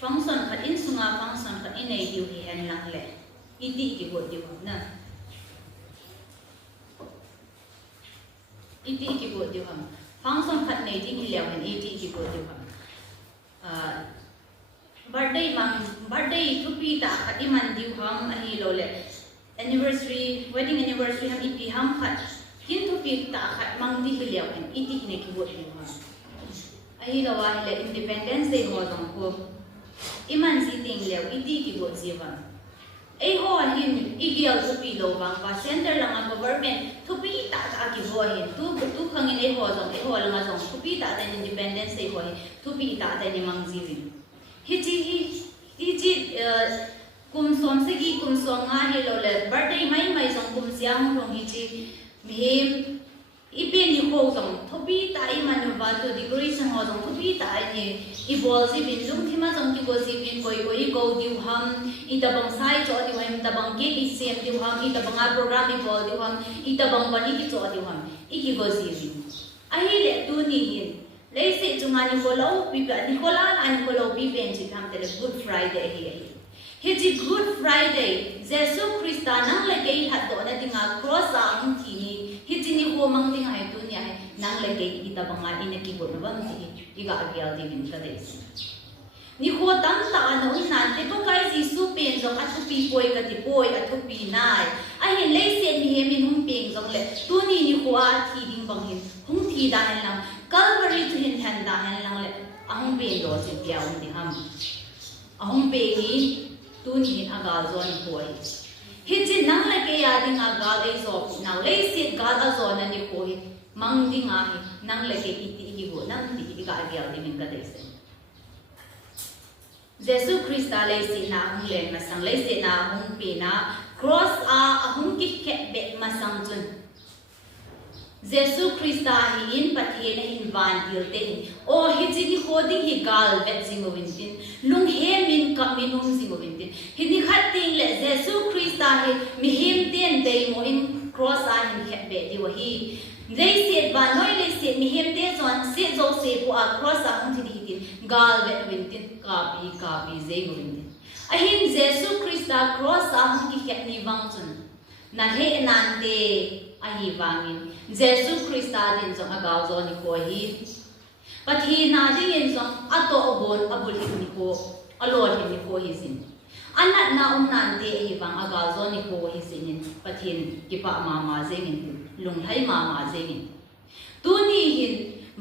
function khat in sunga function khat in ei diu hi hen lang le iti ki bo diu na iti ki bo diu ham function khat nei ding hi lew hen iti ki bo diu ham birthday thupi ta khat iman diu ham ahi lo le anniversary wedding anniversary ham ipi ham khat kin thupi ta khat mang di hi lew hen iti ne ki bo diu ham ahi lo wa le independence day ho dong ko iman si ting lew iti ki bo jiwa ai ho hin igial thupi lo bang pa center lang a government thupi ta ta ki ho hin tu khangin ai ho dong ai ho lang a dong thupi ta ta independence day ho thupi ta ta ni mang jiwi hi kum som se gi kum som nga hi lo le birthday mai song kum siang rong hi chi mhem ipe ni ho dong thopi ta I man ba to decoration ho dong thopi ta ni I bol si bin lung thima jong ki go si bin koi go diu ham I ta bang sai cho diu ham ta bang ke I sem diu ham I ta bang a program I bol diu ham I ta bang bani ki cho diu ham I ki go si bin ahi le tu ni hin le se chunga ni ko lo pi ka ni ko la an ko lo pi pen chi tham te good friday hi ji good friday jesu christa nang le ke hat do na dinga cross ang thi ni hi ji ni ko mang ding hai tu ni hai nang le ke I ta bang a ina ki bo na bang thi I ga agyal di bin ka de ni ko tam ta no nan te pa kai jisu pen jong a thu pi poi ka ti poi a thu pi nai a hin le se ni he min hum peng jong le tu ni ko a thi ding bang hin hum thi da han lang Calvary to hin than da han lang le ahong pen do se piao ni ham ahong pe ni tu ni agal zon poi hi ji nang le ke ya ding agal ei zo na le se gal a zo na ni ko hi mang ding a hi nang le ke iti hi bo nang ti ga agyal di min ka de se Jesu Christa le se na hung le masang le se na hung pe na cross a hung ki ke be masang chun Jesu Christa hi in pathe na in van dil te o hi ji ni hoding hi gal vet jingovin tin lung he min ka minum jingovin tin hi ni khat ting le Jesu Christa hi mi him ten dei mo in cross a hin khe be di wa hi Lei set ba noi le set mi hem te zon se zo se pu a cross a hung thi tin gal vet win tin ka pi ze mo win tin a hin Jesu Christa cross a hung ki khet ni wang chun na he nan te a hi wangin Jesu Christa din zong a gaw zo ni ko hi pathi na ding in zong a to bon a bul ni ko a lo ni ko hi sin anat na nan te hi wang a gaw zo ni ko hi sin pathin ki pa ma ze min lung hai ma zengin tu ni hin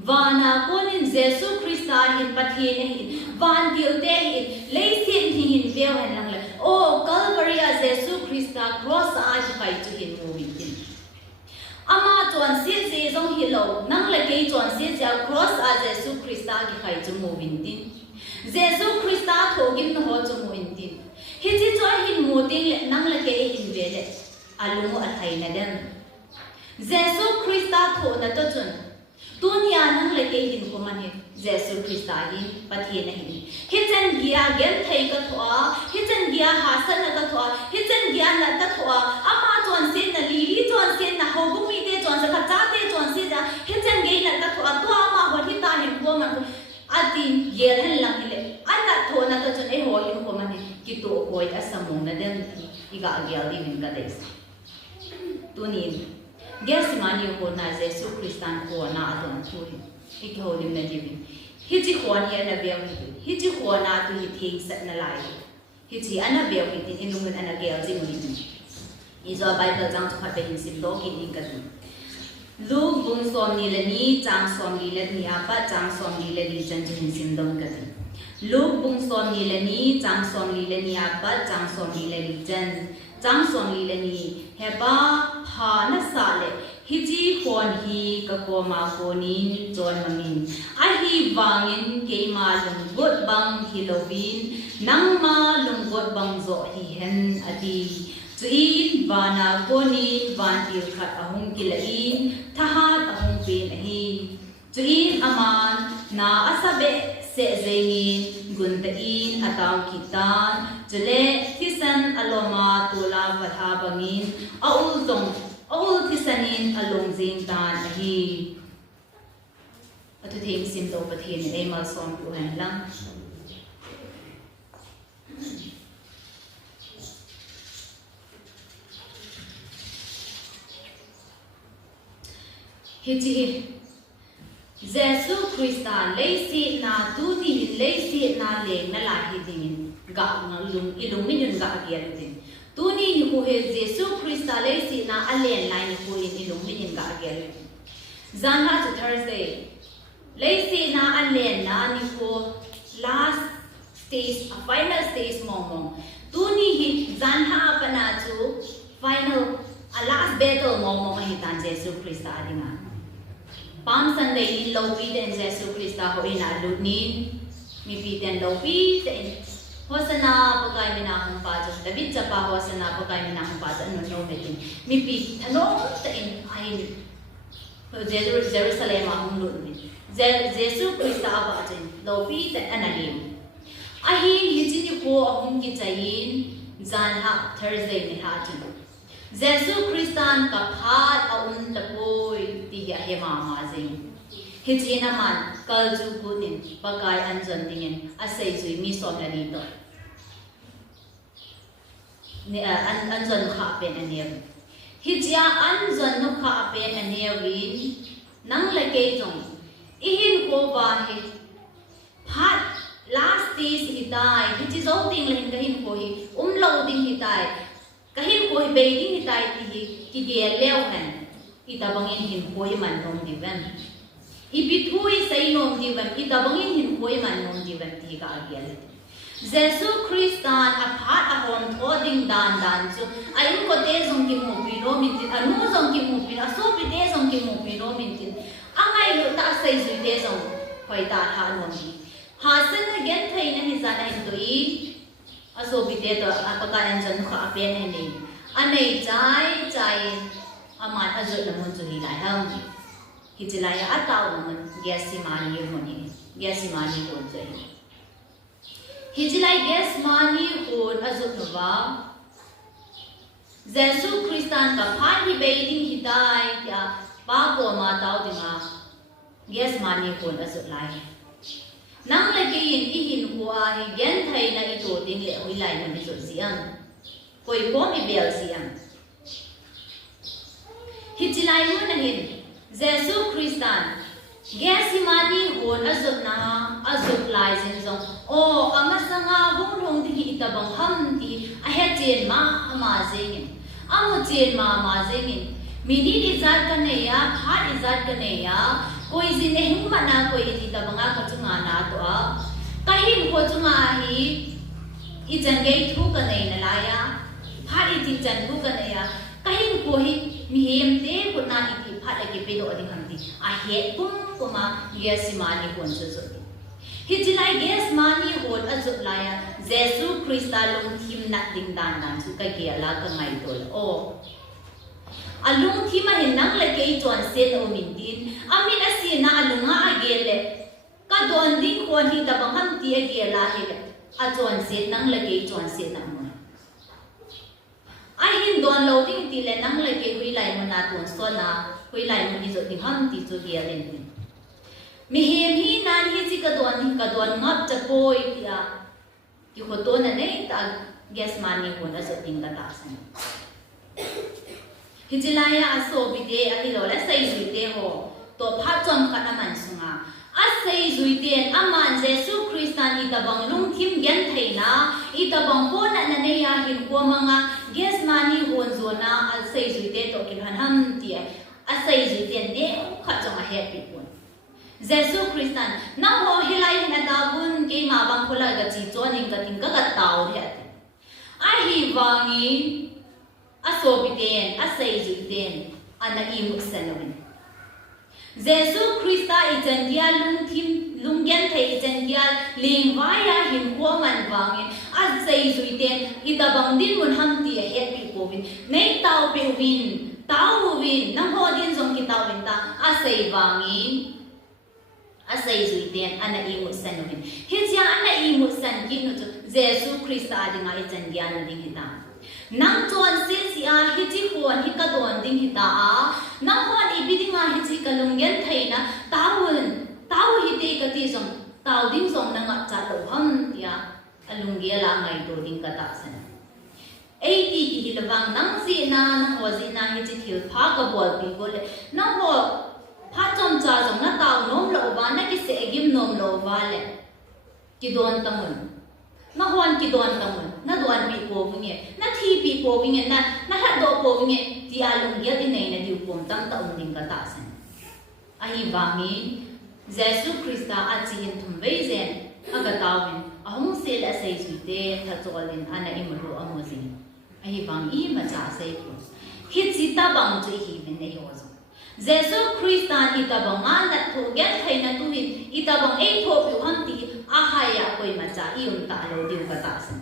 wana konin Jesu Christa hin pathe ne hin van dil te hin leisin hin veo han lang le o Calvary a Jesu Christa cross a ji kai chu hin moving tin ama chon se je jong hi lo nang le ke chon se ja cross a Jesu Christa ki kai chu moving tin Jesu Christa thogin no ho chu moving tin hi ji cho hin mo ting le nang le ke hin ve le alu a thai na den Jesu Christa tho na to chun tunia nang le ke hin ko man he Jesu Christa hin pathe na hin hi chen gia gen thai ka thwa hi chen gia ha san na ka thwa hi chen gia na ta thwa ama chon se na li chon se na ho bu mi te chon se kha cha te chon se ja hi chen ge na ta thwa to ama ho hi ta hin ko man ati ye han lang le ana tho na to chun e ho hin ko man he ki to hoi asamong na den iga agyal di min ka des tunin Guess mani ko na Jesu Christan ko na adon chu hi ho lim na jibi hi ji ko ni ana bel hi ji ko na tu hi thing sat na lai hi ji ana bel hi tin inung ana gel ji mu ni izo Bible jang chu phat be hin sim do ki ning ka tu Luke bung som ni le ni chang som ni le ni apa chang som ni le ni jan hin sim dong ka tu Luke bung som ni le ni chang som ni le ni apa chang som ni le ni jan Chang som li le ni heba pha na sa le hi ji khon hi ka ko ma ko nin chon mangin a hi wangin ke ma lung got bang hi lovin nang ma lung got bang zo hi hen ati chuin wana ko nin van til khat ahung kilain thahat ahung pen hi chuin aman na asabe se zengin guntain ataw kitan jule thisan aloma tula vatha bangin aul thisanin along jing tan hi atu thing sim to pathin emal som tu han lang Hiji Jesu Christa leisi na tu ni leisi na le na la hiding ga ngalung illuminun ga agiatin tu ni ko he Jesu Christa leisi na alen line ko in illuminun ga agiatin Zana to Thursday leisi na alen na ni ko last stage a final stage momong tu ni hi zanha pana chu final a last battle momong hitan Jesu Christa adinga Palm Sunday in Lopi and Jesu Christa ho ina lunin mi piten Lopi and Hosana pakai minahong paja David Chapa Hosana pakai minahong paja no metin mi pi thano in ain Jerusalem ahong lunin Jesu Christa abajen Lopi and analim ahin hijini ko ahong kichayin zanha Thursday ni hatin Jesu Christan kaphat aun tapoy tiya hema mazing hijina man kalju kunin pakai anjon dingen asai zui mi som na dito ni anjon kha pen anew hijia anjon no kha pen anewin nang lake jong ihin ko ba he phat last days hitai hiji zo ting len kahin ko hi lo ding hitai kahin koi beiding hitai ti ki ge leo han itabangin hin koi man nom divan ibithui sai nom divan itabangin hin koi man nom divan ti ga agial Jesu Christan aphat ahon thoding dan chu ayun ko te jong ki mo pino min anu jong ki mo pino so pi te jong ki mo pino min tin angai lu ta sai zui te jong khoi ta tha nom ni ha sen again thai na hi zana hin to i aso bite to apakaran jan kha pen ne anei chai aman azut lamun chu hi lai ham hijilai ataw naman gesimani honi gesimani hon chai hijilai gesmani hon azut wa Jesu Christan ka phani beiding hidai ya pa ko ma taw dinga gesmani hon azut lai nang lagi in ihin huwa hi gen thai na ito ding le hui lai man iso siang koi ko mi bel siang hijilai mo na hin Jesu Christan gesimani hon azut lai jin jong o amasanga hong hong di itabang ham ti a he chen ma jengin amu chen ma jengin mini izat ka ne ya phat izat ka ne ya koi zin ne hing mana koi ti ta banga ka chunga na to a kahin ko chunga hi I jangei thu ka nei na la ya phat I ti chan thu ka nei ya kahin ko hi mi hem te ko na I ti phat ke pe do adi ham ti a he tum ko ma yes mani kon so so hi jilai yes mani hon a zut la ya Jesu Christa long thim na ding dan nan chu ka ge la ka ngai tol o alung thima hin nang le ke chon sen o min din amin asi na alunga agele ka don ding kon hi ta bang ham ti agela he a chon sen nang le ke chon sen na mo ai hin don lo ding ti le nang le ke hui lai mo na ton so na hui lai mo ni zo ding ham ti zo ge len mi hem hi nan hi chi ka don ngap cha poi ti a ki ko to na nei ta ges mani ko na zo ding ka ta san hijilaya aso bide ahilo la sai zuite ho to pha chom kana man sunga a sai zuite aman Jesu Christan itabang lung thim gen thaina itabang ko na ne ya hin ko manga ges mani hon zona a sai zuite to kin han ham ti a sai zuite ne kha chong a happy ko Jesu Christan na ho hilai na da bun ke ma bang khola ga chi choning ka ting ka taw he a hi wangi aso biten asai zuiten ana imu sanawin Jesu Christa ijandia lunggen thai ijandia lingwaya him ko man wangin asai zuiten itabang din mun ham ti happy covid nei taw pe win nang ho din jong ki taw win ta asai wangin asai zuiten ana imu sanawin hijia ana imu san kin no Jesu Christa dinga ijandia na ding hita nang chon se si a hiji hon hi ka don ding hita a nang hon I bidinga hiji kalungen thaina taw hi te ka ti jong taw ding jong na nga cha lo ham tia alungia la ngai do ding ka ta san ei ti ki hi lawang nang si na nang ho si na hiji thil pha ka bol pi ko le nang ho phát trong cha giống nó tàu nôm lộ vá nó cái sẽ gim nôm lộ vá lệ cái đòn tâm mình nó hoàn cái đòn tâm mình nó đòn bị bồ với nghe nó thi bị bồ với nghe nó hát độ bồ với nghe thì alung kia thì này là điều bổn tâm tạo mình cả ta sen ai vami Jesus Christa achihin thum vei zen agatawin ahong sel asai suite thacholin ana imru amozi ai vami ma cha sai ko hitsita bang chu hi ben nei ozo Jesus Christa itabang ala thu get thaina tu hin itabang ei tho pi hanti ahaya koi ma cha iun ta lo diu ka ta sen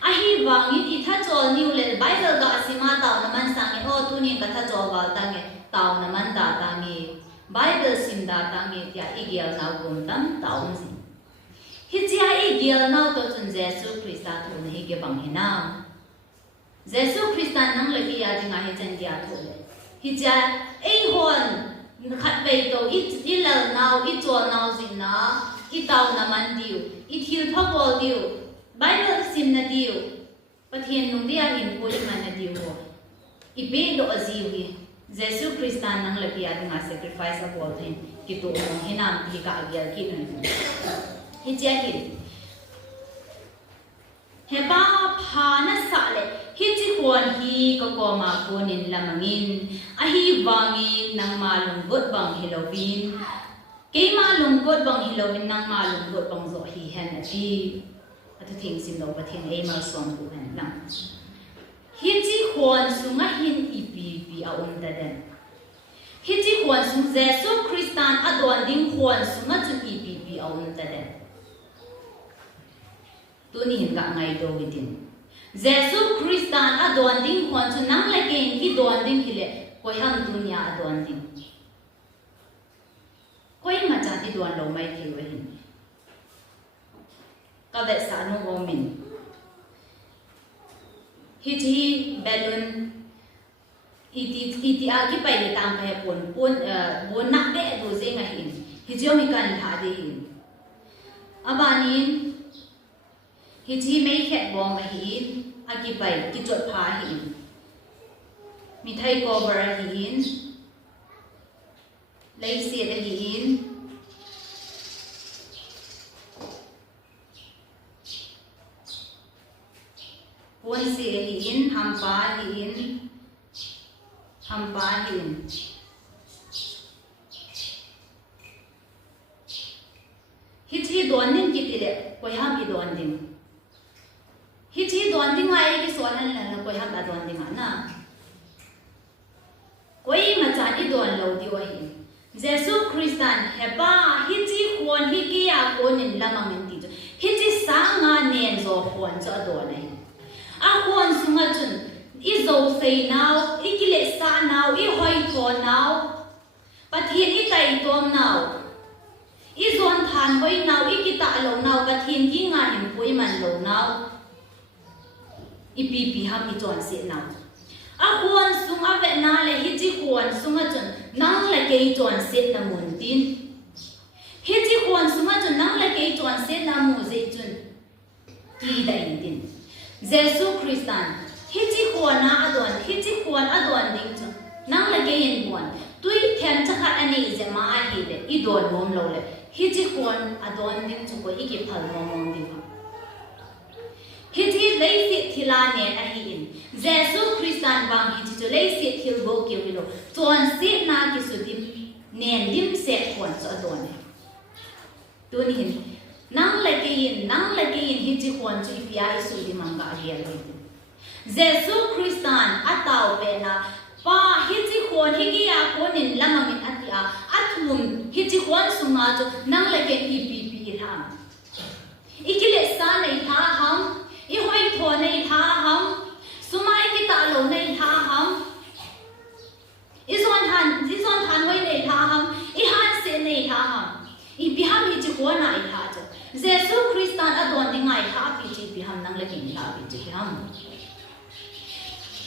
ai vami i thachol new le Bible ga asima taw naman sangi o tu ni ka thachol wal tange taw naman ta tangi Bible simda tangi tia igial na gum tam taung si hitia igial na to chun Jesus Christa thu ne hi ge bang hina Jesus Christa nang le ya jinga he chen dia thu le hitia ei hon khat bei to i lal naw i chol naw zin na i taw na man diu i thil phapol diu Bible sim na diu pathian nung dia hin poli man na diu ho i be do aziu hi Jesus Christa nang lagi ada nggak sacrifice apa pun gitu orang henam di kagial kita ni hijahin heba phana sale hijihuan hi kokoma konin lamangin ahi wangin nang malung god bang Halloween kay malung god bang Halloween nang malung god bang zo hi hen ati atu thing sim do pathin ai mal som tu hen lang hijihuan sunga hin ipi aum daden hiji huan sung Jesus Christan adon ding huan sunga chu ipi aum daden tuni hin ka ngai do within Jesus Christan adon ding huan chu nang la ke ki don ding hile koi ham dunia adon ding koi ma cha ti don lo mai ki we hin ka ve sa no go min hiji balloon iti aki pai le tam phe pon nak de do ze nga hin hijio mi kan tha de hin abanin hiji mei khet bom ma hin aki pai ki chot pha hin mi thai cover hin lei se de hin pon se hin ham pa hin hampa hin hithi don din kitile koi ham i don din hithi don din ai ki sonan la koi ham da don din na koi ma cha i don lo di wa hin Jesus Christan heba hithi khon hi ki ya konin lamang nin ti hithi sanga nen zo khon cha don ai a khon sunga chun i zo sei now i kile sa now i hoi tho now pathian i tai tom now i zon than hoi now i kita lo now pathian ki nga hin pui man lo now i pi ham i chon se now a huan sung a ve na le hi chi huan sung a chon nang la ke chon se na mun tin hi chi huan sung a chon nang la ke chon se na mu ze chun ki dai tin Jesus Christan hiji huana adon hiji huan adon ding chu nang la gein huan tui then cha khat ani je ma a hi le I don mom lo le hiji huan adon ding chu ko iki phal mom ding hiji lei si thila ne a hi in Jesus Christan bang hiji chu lei si thil go ke wi lo chon si na ki su dim nen dim se huan chu adon tu ni hin nang la gein hiji huan chu ipia isu di manga ge lo Jesus Christan ataw pe na pa hiji khon higi ya konin lamamin atia athum hiji khon sunga jo nang leke ipi ham ikile sa nei tha ham I hoi tho nei tha ham sumai ki ta lo nei tha ham izon han hoi nei tha ham I han se nei tha ham I bi ham hiji khon ai tha jo Jesus Christan adon dingai tha pi ham nang leke ni ha pi ham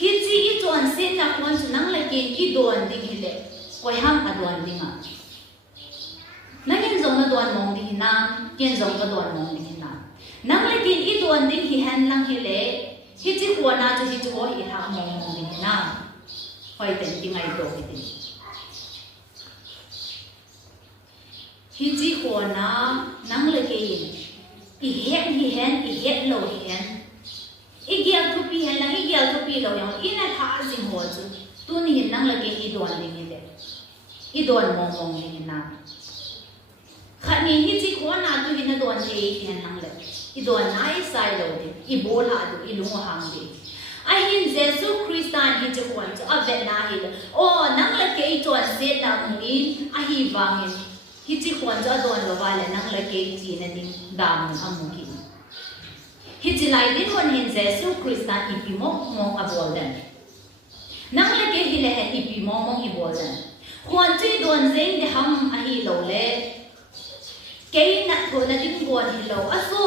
hiji I chon se na kon chu nang la ke I don ding hile koi ham adon dinga nangin zong na don mong ding na ken zong ka don mong ding na nang la ke I don ding hi han lang hile hiji ko na chu hi chu ho hi ha mong ding na hoi ten ding ai do hi din hi chi ko na nang le ke yin i het lo hen i gyal thu pi hen lang i gyal thu pi lo yang ina tha sing ho chu tu ni hin nang le ke i don ling ni de i don mong ni na khani hi chi ko na tu hin na don te hen nang le i don na i sai lo de i bol ha du i lungo hang de ai hin jesu christian hi chu kwan chu a vet na hi o nang le ke i chon se na mi a hi wangin hi chi kwan cha don lo wa le nang le ke chi na ding dam amu ki hi chi lai din hon hin jesu christian i pi mong a bol den nang le ke hi le he i pi mong i bol den kwan chi don zeng de ham a hi lo le ke na tho na ding bon hi lo a so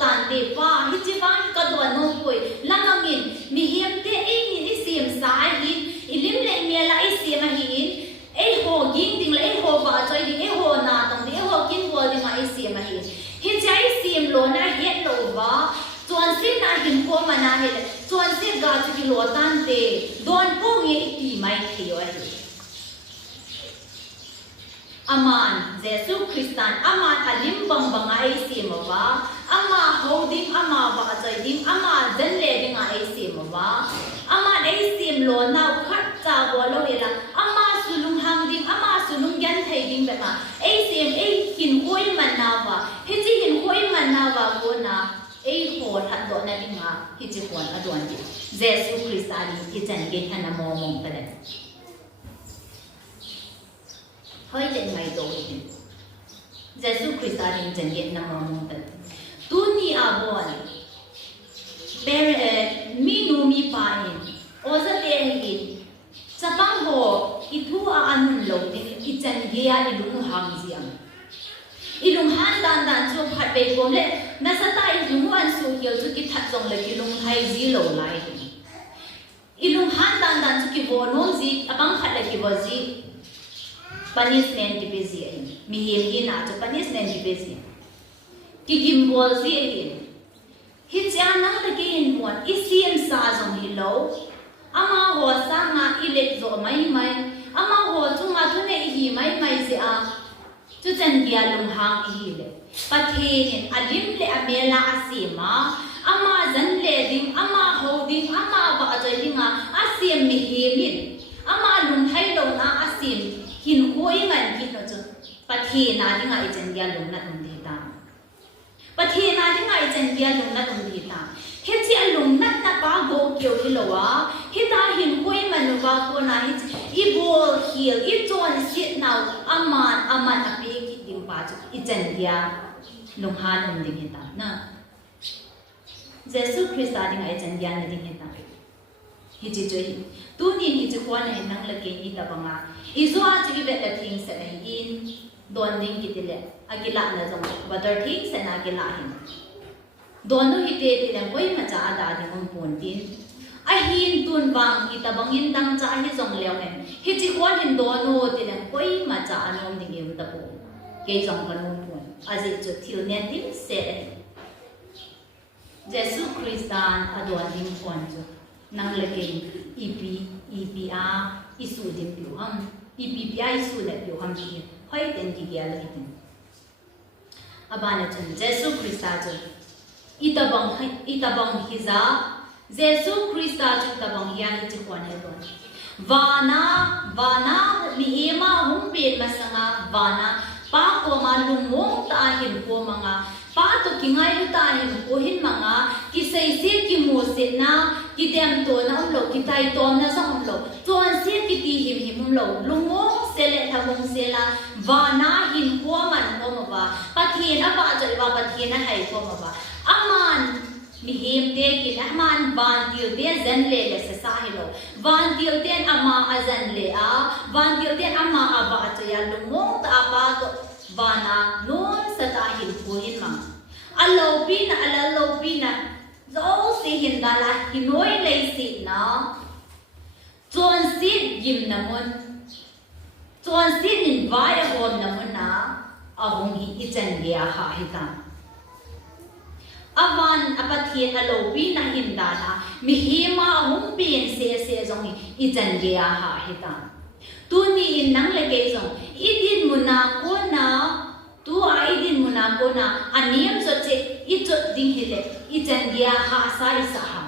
tan de pa hi chi wang ka don no poi lamangin mi hiam te ei ni i sim sai hin i lim le mi la i sim a hin ei ho ging ding le ei ho ba choi ding ei ho na tong de ho kin bol ding a i sim a hin hi chai sim lo na het lo ba chuan sin na hin ko ma na he chuan sin ga chu ki lo tan te don po nge ti mai thio a hi aman jesu christian aman alim bang bangai simova ama holding ama wa ajaiding ama janle ding ai simova ama ai sim lo na khat cha bo lo ela ama sulung hang ding ama sulung yan thai ding ba ai sim ai kin koi man na wa he chi hin koi man na wa ko na ai ho that do na ding ha hi chi kon adon ji jesu christian ki chan ge thana mo mong ta le hoi den mai do hin jesu christian in jan yet na mong ta tu ni a bon mi nu mi pa in o za te hin chapang ho i thu a anun lo tin i chan ge ya i lu hang jiam i lung han dan chu phat be kom le na sa ta i lu an su hiel chu ki that jong le ki lung hai ji lo lai i lung han dan chu ki bo nom ji apang khat le ki bo ji punishment di bezi mi him hi na to punishment di bezi ki gim bol zi hi hi cha nang de ki in mon i sim sa jong hi lo ama ho sa nga i le zo mai ama ho chu nga thu ne hi mai se a chu chan dia lung hang hi le pathe ni alim le amela asima ama zan le ding ama ho ding ama ba ajai dinga asim mi himin ama lung thai lo na asim hin koi ngan ki no chu pathe na dinga i chan dia lung na tum de ta pathe na dinga i chan dia lung na tum de ta he chi alung nat na pa go kyo hi lo wa he ta hin koi man wa ko na hi i bol hil i chon sit now aman ape ki dim pa chu i chan dia lung ha tum de ta na jesu christ a dinga i chan dia na ding ta hi chi choi tu ni chi ko na nang la ke ni ta banga izo a chi be la thing se na in don ding ki tile agila na jong butter thing se na agila hin don no hi te ti na koi ma cha da ding on pon tin a hin tun bang ki ta bang in dang cha hi jong lew en hi chi ko hin don no ti na koi ma cha anom ding em ta po ke jong kan on pon a ji chu thil ne tin se jesu christian adon ding pon chu nang le ke EPA isu dim piu ham EPPI isu le piu ham ji hoi ten ki gya le tin abana chen jesu christa chu itabang hiza jesu christa chu tabang ya ni chi kwan he don wana mi ema hum pe masanga wana pa ko ma lumong ta hin ko manga pa to kingai lu ta hin ko hin manga ki sei se ki mo se na ki dem to na lo ki tai to na sa lo ton se ki ti him lo lumo se le thamong se la wa na hin ko man ko ma ba pathin aba jai ba pathin na hai ko ma ba aman mi him te ki aman ban dil te zen le se sa hi lo ban dil ten ama azan le a ban dil ten ama aba cha ya lumo ta ba to wana non sa ta hin ko hin ma alo pina zo si hin dala hinoi lei si na chon si gim na mon chon si nin vai hom na mon na ahong hi ichan dia ha hi ta avan apathi alo pina hin dala mi hi ma hum pin se jong hi ichan dia ha hi ta tu ni nang le ge jong idin muna ko na tu ai din muna ko na aniam so che I chot ding hile I chan dia ha sai sa ha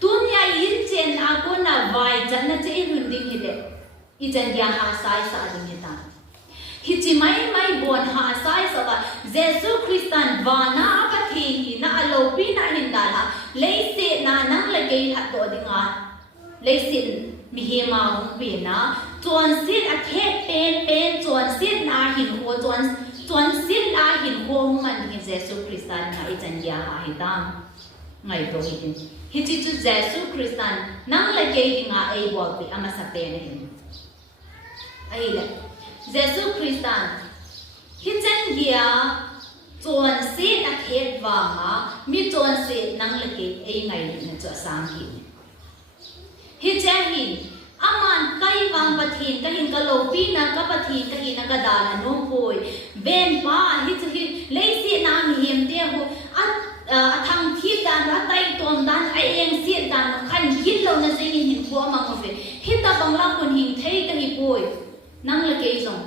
tu nya in chen a ko na vai chan na che hun ding hile I chan dia ha sai sa ding hita hi chi mai bon ha sai sa ba Jesu Christan va na ka thi hi na alo pi na hin da la le se na nang la ge hat do ding a le sin mi he ma hu pe na chuan sit a the pen chuan sit na hin ho chuan sit na hin ho man hi Jesu Christan na I chan dia ha hi dam ngai to hi tin hi chi chu Jesu Christan nang la ge ding a ai bol pi ama sa pe ne ai la Jesu Christan hi chan dia chuan sit a the wa ma mi chuan sit nang la ge ai ngai na chu sang hi hi cha hi aman kai wang pathin ka hin ka lo pi na ka pathin ka hin ka da na no poi ben pa hi chi le si na mi hem te ho a thang thi da na tai tom dan ai eng si dan khan khin lo na se hin ko ma ngo fe hi ta bang la kun hin thei ka hi poi nang la ke song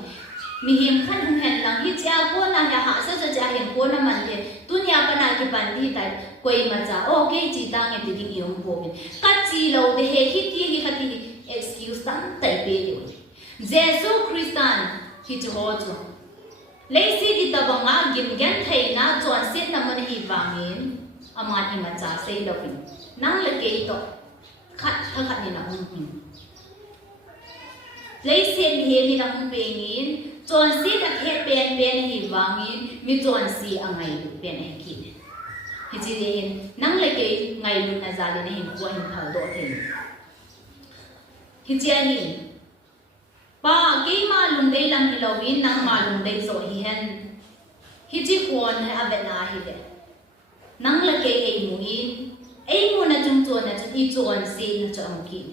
mi hem khan hun hen lang hi cha ko na ya ha sa cha hen ko na man te tunya pa na ki ban di tai koi ma cha o ke chi ta nge ti ding yom ko ka chi lo de he hi ti hi ka ti excuse tan tai pe di Jesu Christan hi chu chu le si di ta ba nga gim gan thai na chuan sit na man hi wangin ama ti ma cha sei lo pin nang le ke to khat ni na hum le si mi he ni na hum pe ngin chuan sit a the pen hi wangin mi chuan si angai lu pen hi ki hi chi den nang le ke ngai lu na za le na hin ko hin thal do the hi chia hi pa ke ma lung dei lam hi lowin nang ma lung dei so hi hen hi chi khon ha ave na hi de nang la ke ei mu na chung chuan na chu I chuan se na chu am ki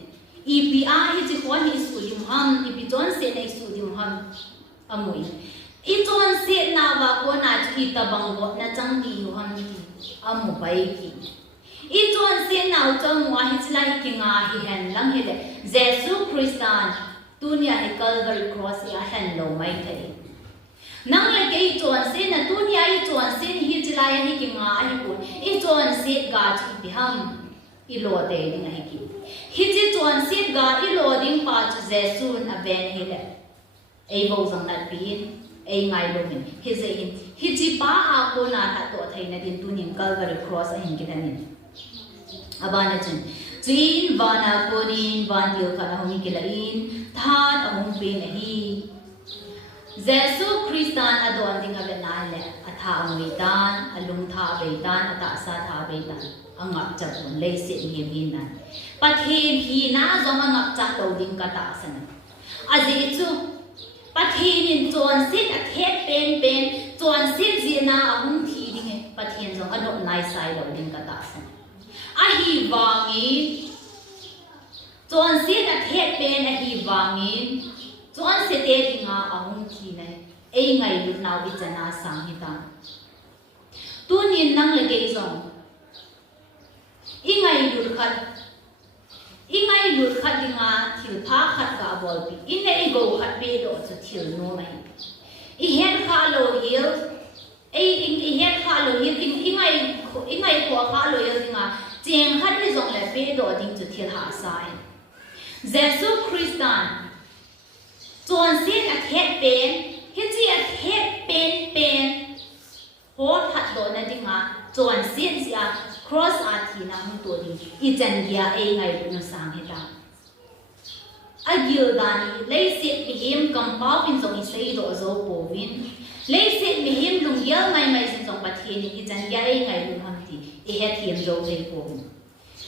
I pi a hi chi khon hi su lim ham I pi chuan se na su lim ham amui I chuan se na wa ko na chu I ta bang go na chang di hu ham ki amu bai ki I chuan se na chang wa hi chilai ki nga hi hen lang hi de Jesu Christan tunia hi Calvary cross ya han lo mai thai nang le ke chuan se na tunia I chuan se hi chilai hi ki nga hi ko I chuan se ga chi bi ham I lo te ding hi ki hi chi chuan se ga I lo ding pa chu Jesu na ben hi le ei bo zang na pi ei ngai lo min hi ze hin hi chi pa a ko na tha to thai na din tunin Calvary cross a hin ki danin abana chun Chin vana konin van dio kana humi kilain than ahum pe nahi Jesu Christan adon ding ave na le atha amwitan alung tha beitan ata sa tha beitan angak chabun le se ni minan pathin hi na zong angak cha to ding ka ta san azi chu pathin in chon sit a thet pen chon sit ji na ahum thi ding pathin zong adon nai sai lo ding ka ta san a hi wangi chuan sit a the pen a hi wangi chuan se te dinga ahum thi nai ei ngai lu nau bi chana sang hi ta tunin nang le ke zong I ngai lu khat dinga thil pha khat ka bol pi I nei go khat pe do chu thil no mai I hen kha lo hil ei hen kha lo hil I ngai ko kha lo hil dinga cheng khat ni zong le pe do ding chu thil ha sai Jesu Christan chuan sit a the pen hi chi a the pen ho that do na dinga chuan sit sia cross a thi na mu to ding I chan dia ei ngai lu na sang he ta a gil dani le sit mi him kampau in zong I sei do zo po win le sit mi him lung yal mai sin zong pathin I chan dia ei ngai lu ham ti I het him zo dei po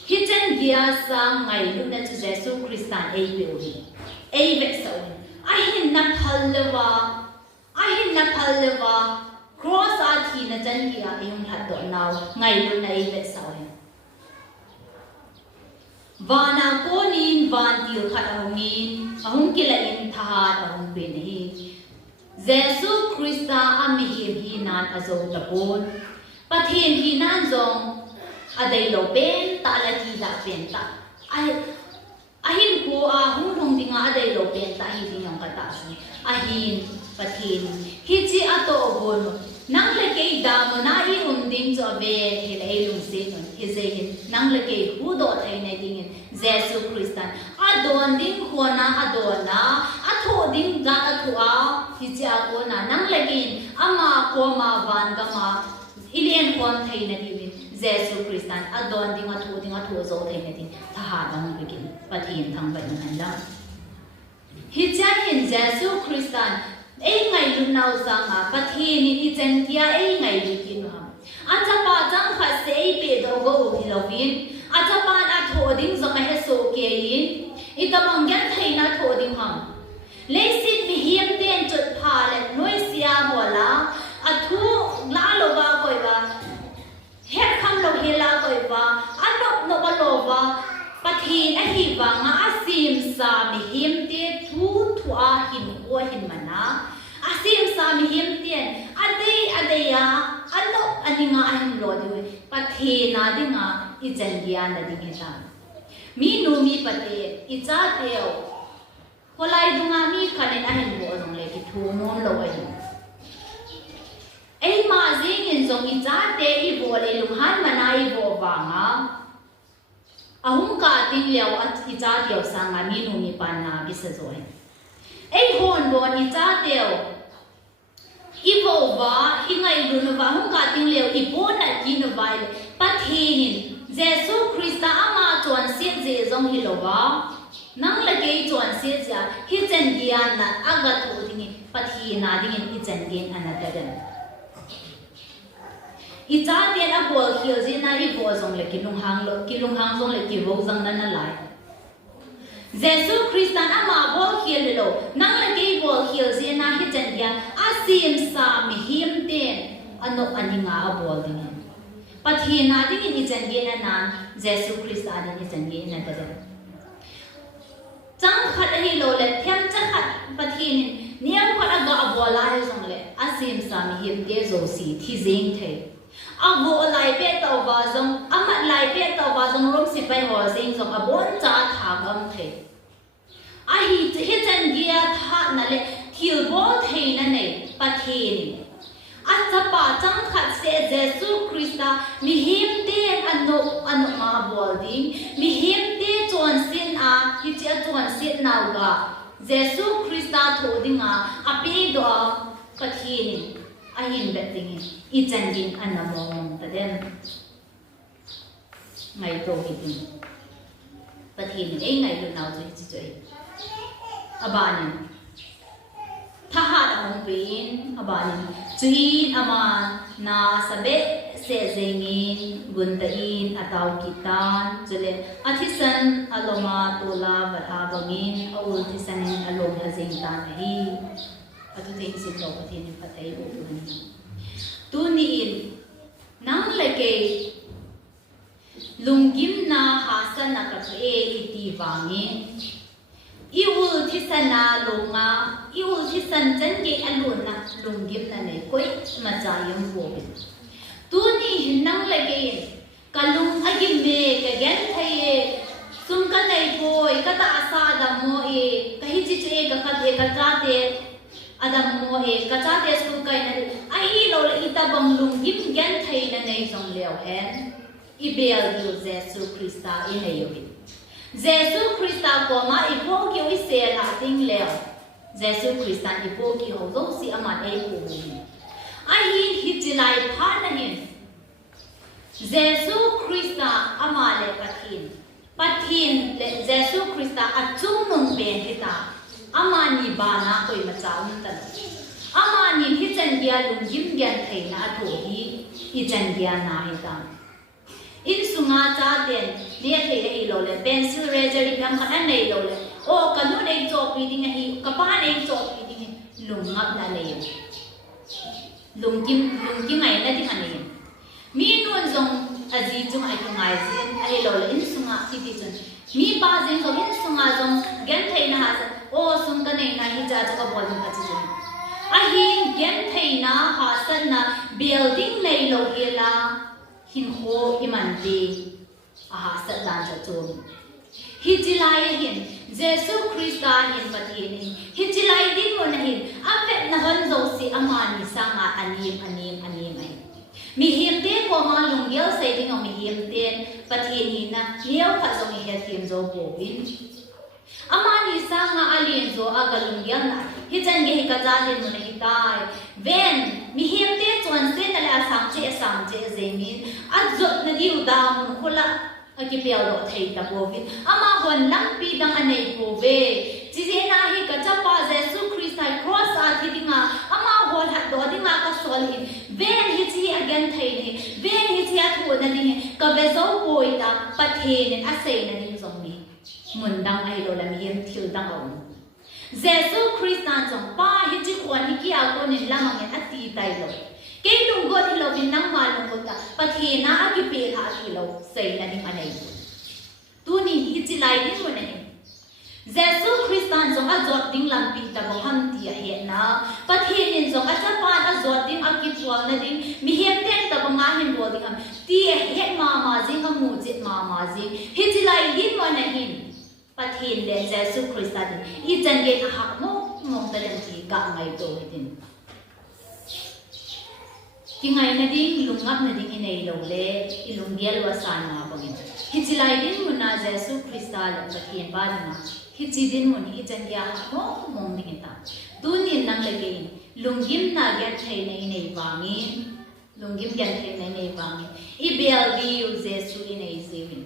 hi chan dia sang ngai lu na chu Jesu Christan ei pe o hi ei ve so I hin na phallewa cross a thi na chan dia ei hum hat do naw ngai lu na ei ve so vana konin van tiu khat ahungin ahung kila in tha ahung pe nahi Jesu Christa ami hi nan azo tapon pathin hi nan zong adai lo pen ta la ti da pen ta ahin ko a hung dinga adai lo pen ta hi ding yang ka ta si ahin ปะทีนฮิจิอโตบุนนังเลเกยดามนาอีดิงจะเวเฮเลลุงเซนฮิเซหินนังเลเกยฮูโดไทยในดิ่งเยซูคริสต์อโดนดิ่งหัวนาอโดนาอโทดิ่งดาอโทอาฮิจิอาโกนานังเลเกยอามาโกมาวันกามาอิเลนคนไทยในดิ่งเยซูคริสต์อโดนดิ่งอโทโซไทยในดิ่งทหารนังเลเกยปะทีนทั้งไปนั่นละฮิจิอาหินเยซูคริสต์ไอ้ไงลุนเอาสังอาปะทีนี่อิเจนเทียไอ้ไงลุกินหามอาจจะปาจังขัดเสียเปิดโอโกอุฮิโลวินอาจจะปานาโถดิ้งจะไม่ให้โซเกียนอิตามังยันไทยนาโถดิ้งหามเลสิตมีเฮียมเตียนจุดพาเลน้อยเสียหัวละอาทูลาโลบาก่อยว่าเฮ็ดคำโลเฮลาก่อยว่าอันนบโลบาปะทีนอหิวังอาซิมสามีเฮียมเตียนทูทัวหินหัวหินมันนะอาซิมสามีเฮียมเตียนอเดียอันนกอันนี้งาอันโลด้วยปะทีนาดิงาอิจันเดียนดิเงตามีนูมีปะเตอิจ้าเตียวพอไลดุงามีคันอันโลตรงเลยที่ทูมอนโลไอไอมาซิงอินซงอิจ้าเตอีโบเลลุหันมานาอีโบวางาอาหุงกาติงเลียวอิจ้าเตียวสังามีนูมีปันนาบิสโซยไอโฮนบอนอิจ้าเตียวอีโบวาอีไงลุนวาหุงกาติงเลียวอีโบนัดกินวายปะทีหินเยซูคริสต์อามาจวนเสียเจซงฮิโลวานังละเกยจวนเสียจ้าฮิเจนเดียนนัดอากาตูดิงิปะทีนาดิงิอิเจนเดียนอันนั้นเดินอิจ้าเตียนอบวลคิวจีน่าอีโบซงเล็กกิลุงหางซงเล็กกิโบซังนั่นนั่นไลเยซูคริสต์อามาบวลคิวเลโลนังละเกยบวลคิวจีน่าฮิเจนเดียนอาซิมสามีฮิมเตียนอันนกอันนี้งาอบวลดิงิปะทีนาดิงิอิเจนเดียนนั้นเยซูคริสต์อันนี้อิเจนเดียนนั่นเดินจังขัดอันนี้โลเลเทียมจะขัดปะทีเนี่ยขัดอากาอบวลลายซงเล็กอาซิมสามีฮิมเตียนโซซีที่เซิงเทอาโบไลเปียตาวาซงอามัดไลเปียตาวาซงร่มสิไปหัวซิงซงอาบอนจ่าถากำเทอาฮิจันเกียท่านั่นเลยทิวโบเทนั่นเองปะเทนอาจะป่าจังขัดเสเยซูคริสต์มีหิมเตียนอันนกมาบอลดิ้งมีหิมเตียนจวนสินอาฮิจิจวนสินนาวกาเยซูคริสต์โถดิ้งอาปีดอปะเทนอาหินแบบนี้อีจันดินอันนั้นมองแต่เด่นไงโตหินปะทีนึงไงดูน่าจะจิตๆอาบานินทหารองปีนอาบานินจีนอามานาสเบเสเซงินกุนตีนอาตาวกิตานจุเลอาทิสันอารมาตุลาบัตอาบังินอาอุทิสันอารมณ์ฮะซิงตานฮีปฏิทินสิบโลปฏิทินปัตยบุตรนี้ตูนี่นังเล็กลุงกิมนาหาสนักเออิติวังอีอุทิศนาลุงาอีอุทิศนจันเกอลุนะลุงกิมนั่นเองคุยมาจายังบัวเป็นตูนี่นังเล็กกลุงอากิมเมกแกนไทยสุงกันในป่วยก็ตาซาดามโมเอกะฮิจิเจกะคัดเอกะจ้าเตอาดัมโมเอกะจ้าเตสกุกัยนั่นไอ้โลอิตาบังลุงกิมแกนไทยนั่นเองส่งเลี้ยวเห็นอีเบลยูเยซูคริสต์อินเฮยุบิเยซูคริสต์ก็มาอีโปกิวิเซลาติงเลี้ยวเยซูคริสต์อีโปกิฮโซซีอามาเอปูไอ้ฮิจิไลพานะหินเยซูคริสต์อามาเลปะทินเลเยซูคริสต์อัจจุนุงเบนฮิตาอามานีบานาคุยมาจ้าอุนตันอามานีฮิจันเดียลุงยิมเกียนไทยนาโถฮีฮิจันเดียนาฮิตาอินสุงาจ้าเด่นเนี่ยเทเลโลเลเป็นซิลเรเจอริกัมขันในโลเลโอ้กันนู้นเองจบปีดิ้งฮีกับป้าเองจบปีดิ้งลุงงับนั่นเลยลุงกิมไงนั่นที่ขันเลยมีนู่นจงอาจีจงไอ้ตรงไงสิไอ้โลเลอินสุงาที่ที่จงมีป้าจงอินสุงาจงเกนไทยนะฮะโอ้สุงกันเองนะฮิจ้าจะกับบอลกันจริงไอ้หินเกนไทยนะฮะสันนะเบลดิ้งในโลเฮลาหินโฮอิมันดีอาหารสัตว์ดานจะโจมฮิจิไลหิน Jesu Christa hin pathin hi chilai din mo na hin apet na hon zo si amani sanga anim ai mi him te ko ma lung yel sai ding mi him ten pathin hi na liao kha zo mi he tim zo bo bin amani sanga alien zo agalung yel na hi chan ge hi ka ja din mo na hi tai ven mi him te chon se na la sam che zemin azot na diu da mun khola aki piao lo thei ta bovin ama gon lam pi dang anei ko ve chi je na hi ka chapa Jesu Christ ai cross a thi dinga ama hol hat do dinga ka sol hin ven hi chi again thei ne ven hi chi a thu na ni ka ve zo poi ta pathe ne a sei na ni zong mi mun dang ai lo la mi hem thil dang on Jesu Christ an jong pa hi chi khwan hi ki a ko ni lam nge ati tai lo cái lùng gột thì lâu bên năng mà lùng gột ta, bắt thế na cái bể hạ thì lâu xây na đi mà này, tu ni hít chỉ lại đi mà này, Jesu Christian giống ở giọt tiếng làm bị ta bảo ham tiệt hiện na, bắt thế nên giống ở chấp pan ở giọt tiếng ở cái chuông na đi, mi hiện tên ta bảo ngã hiện bồ tiếng ham, tiệt hiện mà gì ham mù chết mà gì, hít chỉ lại đi mà này, bắt thế nên Jesu Christian đi, ít chân cái học mong ta làm gì cả ngày tối đi. Khi ngày na ding lung ngap na ding inay lo le ilung gel wa sana bangin hichilai din mun na Jesu Christa la pathian ba na hichi din mun hi chan ya mo mong ding ta tunin nang lage lunggim na gan thai na inay bangin lunggim gan thai na inay bangin ibel bi Jesu inay zewin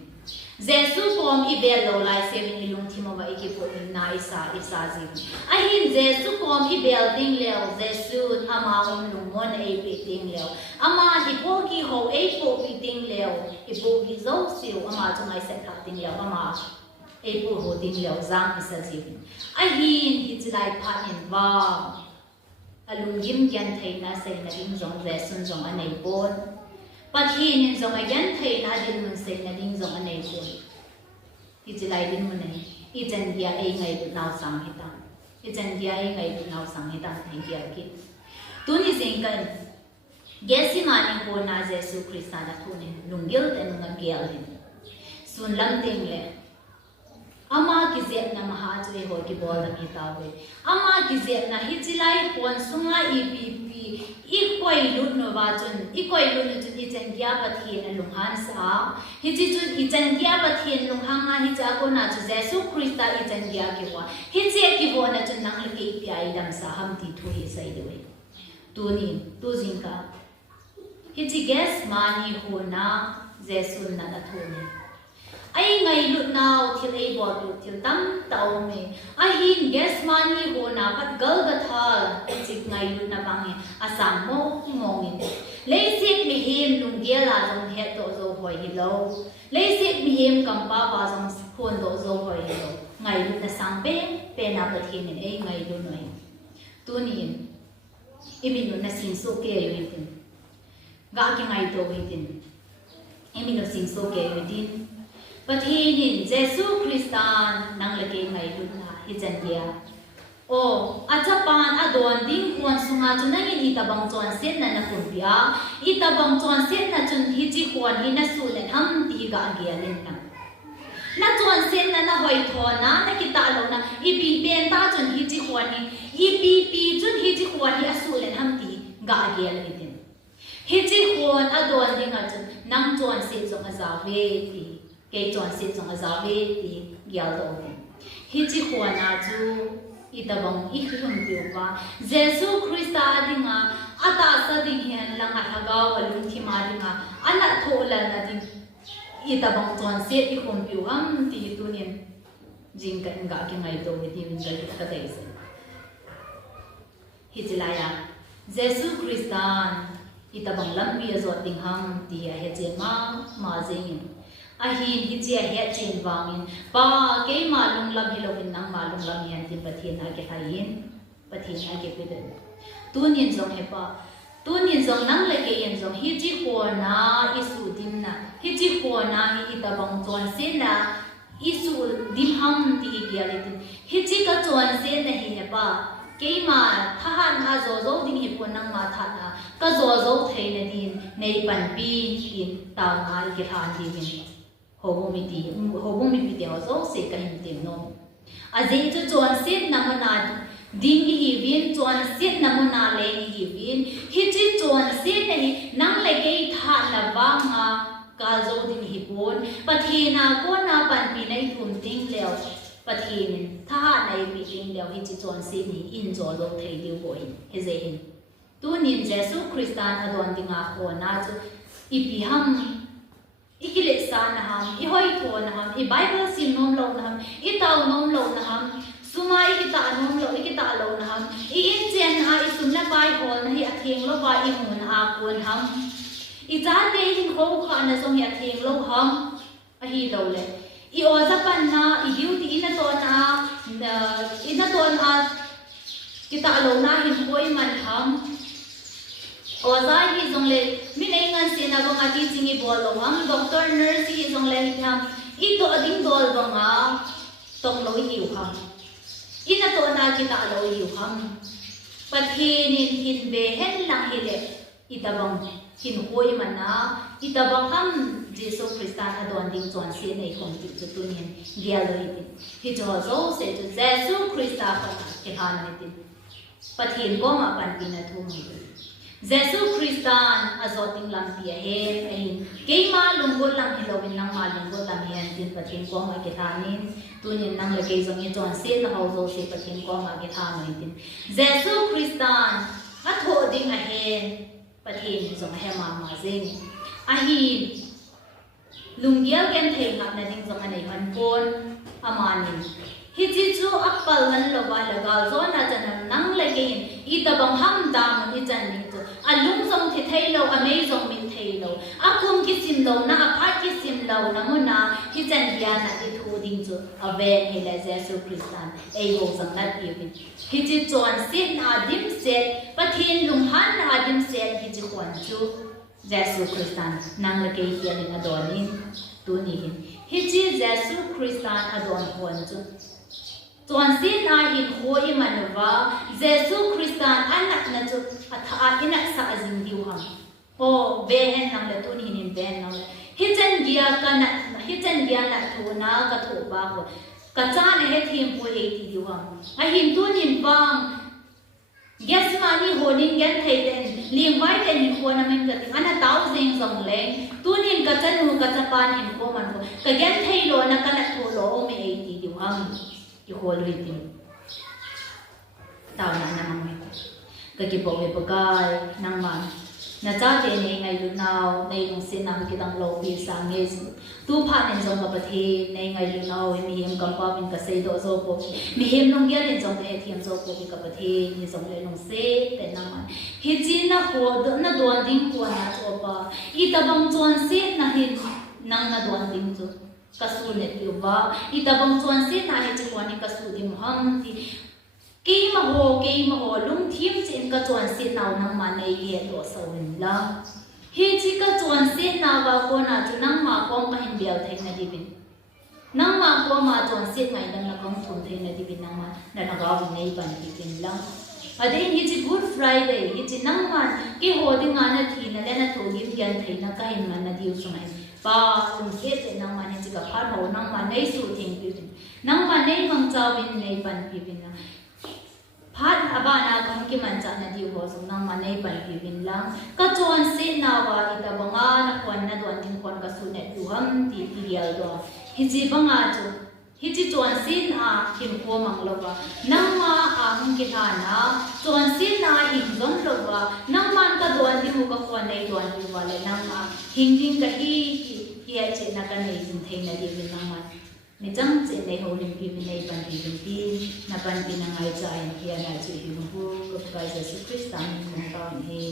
Jesu kom ibel lo lai sevin ilung thimo ba ikipo na isa zewin ahin Jesu kom ibel ding leo Jesu ama om lungmon ai pe ding leo ama ipo ki ho ai po pi ding leo ipo ki zo siu ama chungai se kha ding leo ama ai po ho ding leo zang isa zewin ahin hichilai pha in ba alung gim gyan thai na sai na ding jong Jesu jong anei pon pathin in zong again thai na din mun sei na ding zong anei ko hi chilai din mun nei i jan dia ai ngai bu naw sang hi ta i jan dia ai ngai bu naw sang hi ta thank you ki tu ni sing kan gesi mani ko na Jesu Christa na thu ne lunggil ten nga gel hin sun lam ting le ama ki zet na maha chwe ho ki bol na mi ta we ama ki zet na hi chilai pon sunga ipp ikoi lut no wa chun ikoi lut no chun i chen gya pathian na lunghan sa hi chi chun i chen gya pathian lunghang nga hi cha ko na chu Jesu Christa i chen gya ki wa hi che ki bo na chun nang le ki pi ai dam sa ham ti thu hi sai de we tu ni tu jing ka hi chi ges mani ho na Jesu na na thu ni ai ngai lut naw thil ai bo tu thil tam tau me ai hin ges mani ho na pat gal ga thal chi ngai lut na bang asam mo mong in le sit mi him lung gel la jong he to zo hoi hi lo le sit mi him kam pa ba jong khon do zo hoi hi lo ngai lut na sang pe na pa thin in ai ngai lut noi tu ni imin na sin so ke yu tin ga ki ngai to wi tin imin no sin so ke yu tin pathin Jesu Christan nang lage ngai lut na hi jan dia o achapan adon ding huan sunga chunang in itabang chon sen na na kumpia itabang chon sen na chun hi chi huan hi na su le ham ti ga gialin na chon sen na hoi thona na kita lo na ipi ben ta chun hi chi huan ni ipi chun hi chi huan hi asu le ham ti ga gialin hi chi huan adon ding a chun nang chon sen jong azawe ti ke chon sen jong azawe ti gial do hi chi huan a chu itabang ikhum piwa Jesu Christa dinga ata sa ding hian langa hagaw alun thima dinga ana thola na ding itabang chon set ikhum piwam ti tunin jingka nga ki ngai to mi tim jal ka dai se hijlaya Jesu Christan itabang lam mi azot ding ham ti a he je ma jing ahin hi chia he chen wangin pa ke malung lam hi lovin nang malung lam hian tin pathian a ke hain pathian a ke peden tunin jong he pa tunin jong nang le ke yen jong hi chi ko na isu dim na hi chi ko na hi itabang chon sen na isu dim ham ti ge le tin hi chi ka chon sen na hi he pa ke ma thahan ha zo ding hi pon nang ma tha na ka zo thei na din nei pan pi in taw ngai ke than di min hobong mi pi de zo se ka him tim no Azay chu chuan sit namuna ding hi vin chuan sit namuna le hi vin hi chi chuan sit nei nang le ke tha na wanga kalzo ding hi pon pathina ko na pan pi nei thum ding leo pathin tha nei pi ding leo hi chi chuan sit ni in zo lo thei liu boy he ze hin tu nin Jesu Christan adon dinga ko na chu ipi ham ikile san ham I hoi thon ham I Bible sim nom lo ham I tau nom lo ham sumai kita nom lo kita lo ham I in chen ha I sumna pai hol na hi atheng lo ba I hun a kon ham I cha te hin ho kha na song hi atheng lo ham a hi lo le I o za pan na I duty ina ton a kita lo na hin hoi man ham Ozai hi zong le min ai ngan se na banga ti chingi bol lo ham doctor nurse hi zong le hi ham I to ading dol banga tong lo hiu ham ina to na kita lo hiu ham pathin hin be hen lang hi le itabang hin hoi mana itabang ham Jesu Christan adon ding chon se nei khom ti chu tu nin dia lo hi jo zo se chu Jesu Christa ka ke han ni tin pathin ko ma pan pin na thum Jesu Christan azoting lam pia he ain keima lungol lang hilawin nang malungol lang yan din pathin ko ma kitanin tunin nang lagay zong ito se na hauzo se pathin ko ma kitanin din Jesu Christan atho ding ahen pathin zong he ma zing ahin lungyal gen thei ngap na ding zong anay han pon amanin Hiji chu akpal man lo ba lagal zo na janam nang lagin itabang ham dam ni jan ni chu alung zong thi thei lo amei zong min thei lo akum ki sim lo na apha ki sim lo na muna hi jan dia na ti thu ding chu aven he la Jesu Christan ei go zang na pi bin hiji chon sin na dim set pathin lung han na dim set hiji kwan chu Jesu Christan nang lagay hian in adonin tu ni hin hiji Jesu Christan adon kwan chu Tuan sin na hin hoi manwa Jesu Christan anak na chu atha inak sa azing diuham o behen nang le tun hinin ben nang hijan dia kana hijan dia na thu na ka thu ba ko ka cha ne he thim pu he ti diuham a hin tun hin bang yes mani honin gen thei den ling wai den hin ko na men ka ting ana tau zeng zong leng tun hin ka chanu ka chapan hin ko man ko ka gen thei lo na kana thu lo o me he ti diuham I hol ritin tao na nang ka ki bo me bagai nang man na cha te nei ngai lu nau nei lung sin nam ki dang lo pi sang nge tu pha nen jong ka pathe nei ngai lu nau mi hem kam pa min ka sei do zo ko mi hem nong ya ren jong te thiam zo ko ka pathe ni jong le nong se te na man hi chin na ko do na don ding ko na cho pa I tabang chon se na hin nang na don ding zo kasu net yuwa itabang chuan se na he chwani kasu dim ham ti keima ho lung thim chen ka chuan se naw nang ma nei ge lo so hin la he chi ka chuan se na wa ko na chu nang ma kom pa hin biao thai na dibin nang ma ko ma chuan se ngai dang na kom thun thai na dibin nang ma na na ga nei ban dibin la adin hi chi Good Friday hi chi nang man ke ho ding ana thi na le na thu dim gyan thai na ka hin man na diu sumai ba ung ke te nang man chi ka phar ho nang man nei su thing pi bin nang man nei mang chaw bin nei pan pi bin na phat aba na kom ki man cha na diu ho su nang man nei pan pi bin lang ka chon se na wa ita banga na kon na don ting kon ka su ne tu ham ti rial do hi chi banga chu hi chi chon sin a kim ko mang lo ba nang ma a hung ki tha na chon sin na in zom lo ba nang man ka don di mu ka kon nei don di wa le nang ma hing ding ka hi hi che na ka nei jin thei na di bin nang ma ni chang che nei ho lim pi nei pan pi bin ti na pan pi na ngai cha in hi na chu hi bu ko ka Jesu Christ ang mong ta ni